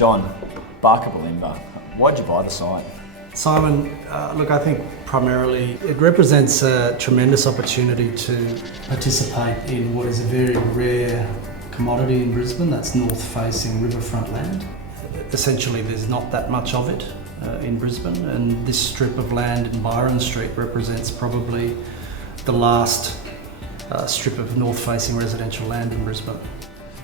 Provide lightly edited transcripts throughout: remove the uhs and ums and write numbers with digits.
John, Barker Bulimba, why'd you buy the site? Simon, look, I think primarily it represents a tremendous opportunity to participate in what is a very rare commodity in Brisbane, that's north-facing riverfront land. Essentially, there's not that much of it in Brisbane, and this strip of land in Byron Street represents probably the last strip of north-facing residential land in Brisbane.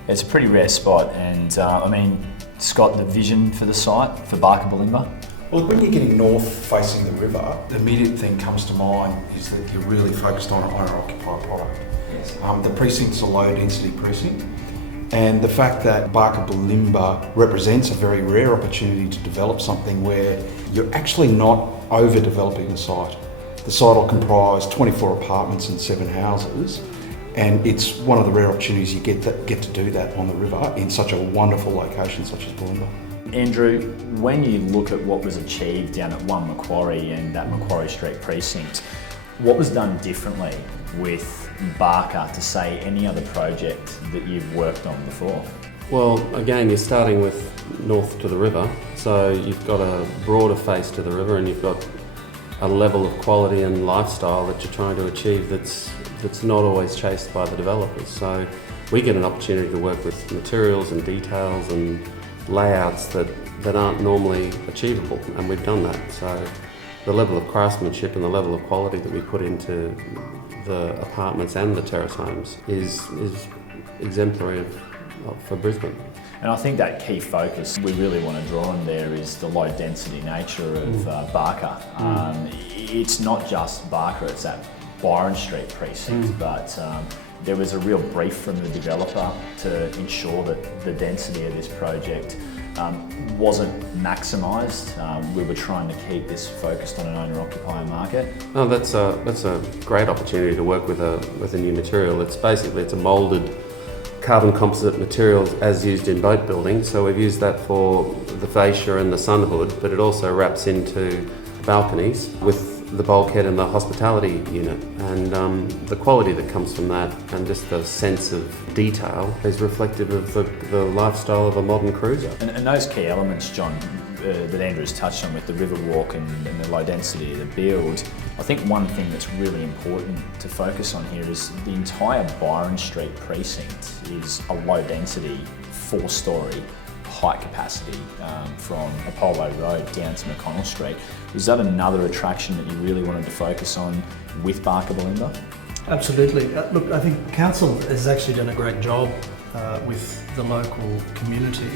It's a pretty rare spot, and I mean, Scott, the vision for the site, for Barker Bulimba? Well, when you're getting north facing the river, the immediate thing comes to mind is that you're really focused on an owner-occupier product. Yes. The precinct's a low-density precinct, and the fact that Barker Bulimba represents a very rare opportunity to develop something where you're actually not overdeveloping the site. The site will comprise 24 apartments and 7 houses, and it's one of the rare opportunities you get to do that on the river in such a wonderful location such as Bulimba. Andrew, when you look at what was achieved down at 1 Macquarie and that Macquarie Street precinct, what was done differently with Barker to say any other project that you've worked on before? Well, again, you're starting with north to the river, so you've got a broader face to the river and you've got a level of quality and lifestyle that you're trying to achieve that's not always chased by the developers. So we get an opportunity to work with materials and details and layouts that aren't normally achievable, and we've done that. So the level of craftsmanship and the level of quality that we put into the apartments and the terrace homes is exemplary for Brisbane. And I think that key focus we really want to draw on there is the low density nature of Barker. It's not just Barker, it's that Byron Street precinct, but there was a real brief from the developer to ensure that the density of this project wasn't maximised. We were trying to keep this focused on an owner-occupier market. Oh, that's a great opportunity to work with a new material. It's a moulded carbon composite material as used in boat building. So we've used that for the fascia and the sun hood, but it also wraps into balconies with the bulkhead and the hospitality unit, and the quality that comes from that and just the sense of detail is reflective of the lifestyle of a modern cruiser. And those key elements, John, that Andrew's touched on with the river walk and the low density of the build, I think one thing that's really important to focus on here is the entire Byron Street precinct is a low density, 4-storey, height capacity from Apollo Road down to McConnell Street. Was that another attraction that you really wanted to focus on with Barker Bulimba? Absolutely. Look, I think Council has actually done a great job with the local community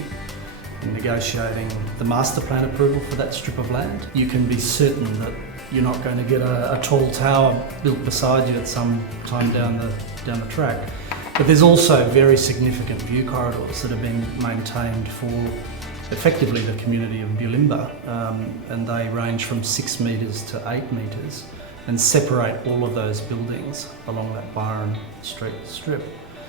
in negotiating the master plan approval for that strip of land. You can be certain that you're not going to get a tall tower built beside you at some time down the track. But there's also very significant view corridors that have been maintained for effectively the community of Bulimba, and they range from 6 metres to 8 metres and separate all of those buildings along that Byron Street strip.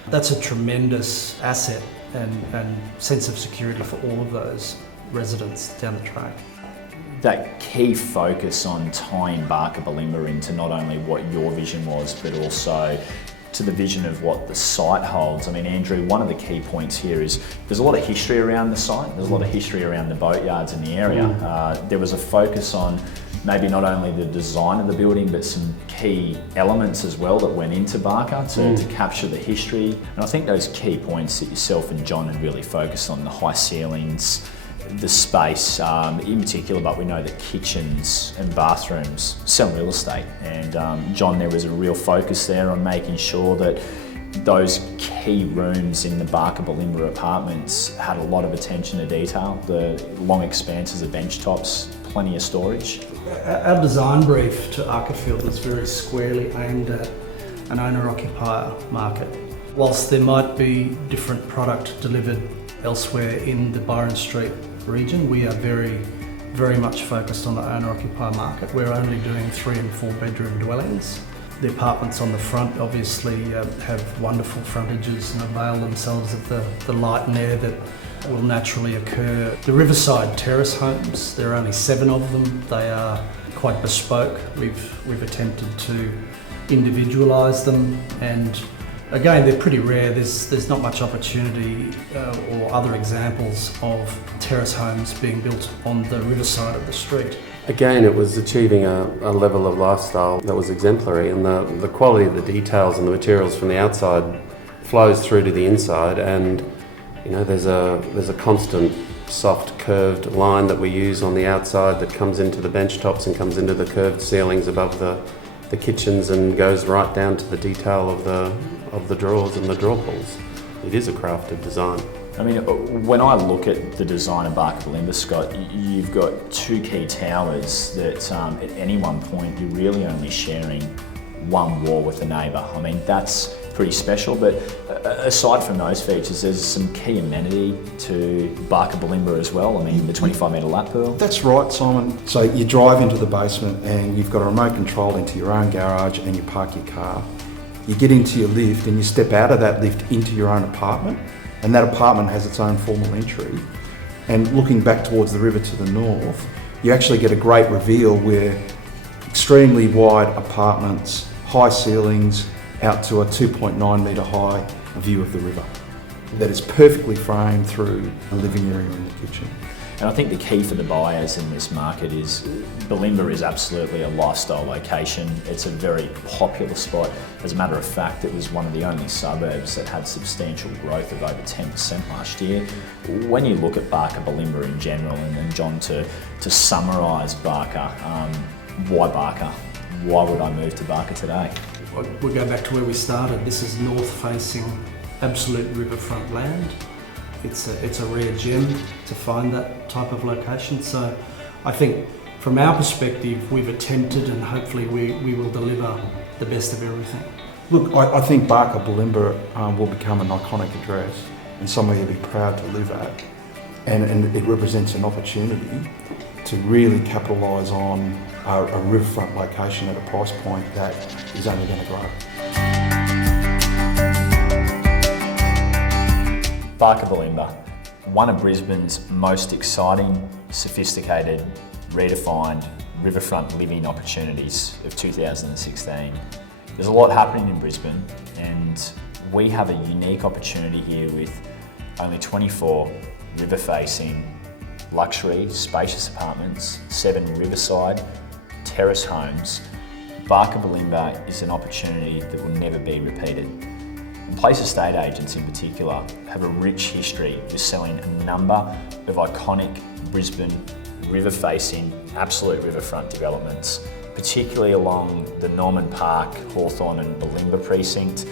That's a tremendous asset and sense of security for all of those residents down the track. That key focus on tying Barker Bulimba into not only what your vision was, but also to the vision of what the site holds. I mean, Andrew, one of the key points here is there's a lot of history around the site. There's a lot of history around the boatyards in the area. There was a focus on maybe not only the design of the building, but some key elements as well that went into Barker to capture the history. And I think those key points that yourself and John had really focused on, the high ceilings, the space in particular, but we know that kitchens and bathrooms sell real estate. And John, there was a real focus there on making sure that those key rooms in the Barker Bulimba apartments had a lot of attention to detail, the long expanses of bench tops, plenty of storage. Our design brief to Arkhefield was very squarely aimed at an owner-occupier market. Whilst there might be different product delivered elsewhere in the Byron Street region, we are very much focused on the owner-occupier market. We're only doing 3 and 4 bedroom dwellings. The apartments on the front obviously have wonderful frontages and avail themselves of the light and air that will naturally occur. The riverside terrace homes, there are only 7 of them. They are quite bespoke. We've attempted to individualise them and Again, they're pretty rare. There's not much opportunity or other examples of terrace homes being built on the riverside of the street. Again, it was achieving a level of lifestyle that was exemplary, and the quality of the details and the materials from the outside flows through to the inside, and you know there's a constant soft curved line that we use on the outside that comes into the bench tops and comes into the curved ceilings above the kitchens and goes right down to the detail of the drawers and the drawer pulls. It is a crafted design. I mean, when I look at the design of Barker Bulimba, Scott, you've got two key towers that at any one point you're really only sharing one wall with a neighbour. I mean, that's pretty special, but aside from those features, there's some key amenity to Barker Bulimba as well. I mean, the 25-metre lap pool. That's right, Simon. So you drive into the basement and you've got a remote control into your own garage and you park your car. You get into your lift and you step out of that lift into your own apartment, and that apartment has its own formal entry. And looking back towards the river to the north, you actually get a great reveal where extremely wide apartments, high ceilings, out to a 2.9 metre high view of the river that is perfectly framed through the living area and the kitchen. And I think the key for the buyers in this market is Bulimba is absolutely a lifestyle location. It's a very popular spot. As a matter of fact, it was one of the only suburbs that had substantial growth of over 10% last year. When you look at Barker Bulimba in general, and John, to summarise Barker, why Barker? Why would I move to Barker today? We'll go back to where we started. This is north-facing, absolute riverfront land. It's a rare gem to find that type of location. So I think from our perspective, we've attempted, and hopefully we will deliver the best of everything. Look, I think Barker Bulimba will become an iconic address and somewhere you'll be proud to live at. And it represents an opportunity to really capitalise on a riverfront location at a price point that is only going to grow. Barker Bulimba, one of Brisbane's most exciting, sophisticated, redefined riverfront living opportunities of 2016. There's a lot happening in Brisbane, and we have a unique opportunity here with only 24 river-facing, luxury, spacious apartments, 7 riverside, terrace homes. Barker Bulimba is an opportunity that will never be repeated. And Place estate agents in particular have a rich history of selling a number of iconic Brisbane river-facing, absolute riverfront developments, particularly along the Norman Park, Hawthorn and Bulimba precinct.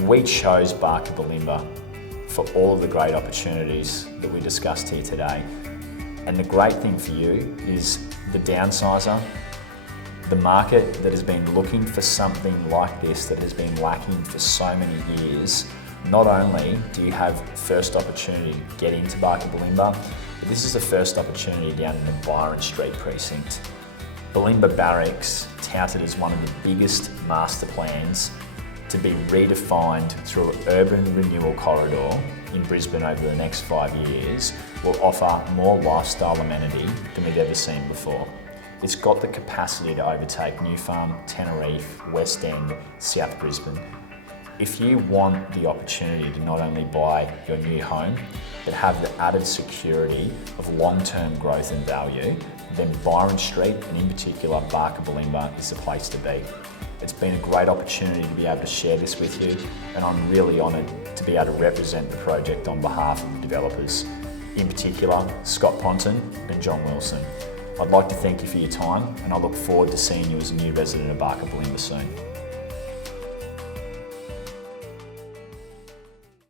We chose Barker Bulimba for all of the great opportunities that we discussed here today. And the great thing for you is the downsizer, the market that has been looking for something like this that has been lacking for so many years. Not only do you have first opportunity to get into Barker Bulimba, but this is the first opportunity down in the Byron Street precinct. Bulimba Barracks, touted as one of the biggest master plans to be redefined through an urban renewal corridor in Brisbane over the next 5 years, will offer more lifestyle amenity than we've ever seen before. It's got the capacity to overtake New Farm, Tenerife, West End, South Brisbane. If you want the opportunity to not only buy your new home, but have the added security of long-term growth and value, then Byron Street, and in particular Barker Bulimba, is the place to be. It's been a great opportunity to be able to share this with you, and I'm really honoured to be able to represent the project on behalf of the developers, in particular Scott Ponton and John Wilson. I'd like to thank you for your time, and I look forward to seeing you as a new resident of Barker Bulimba soon.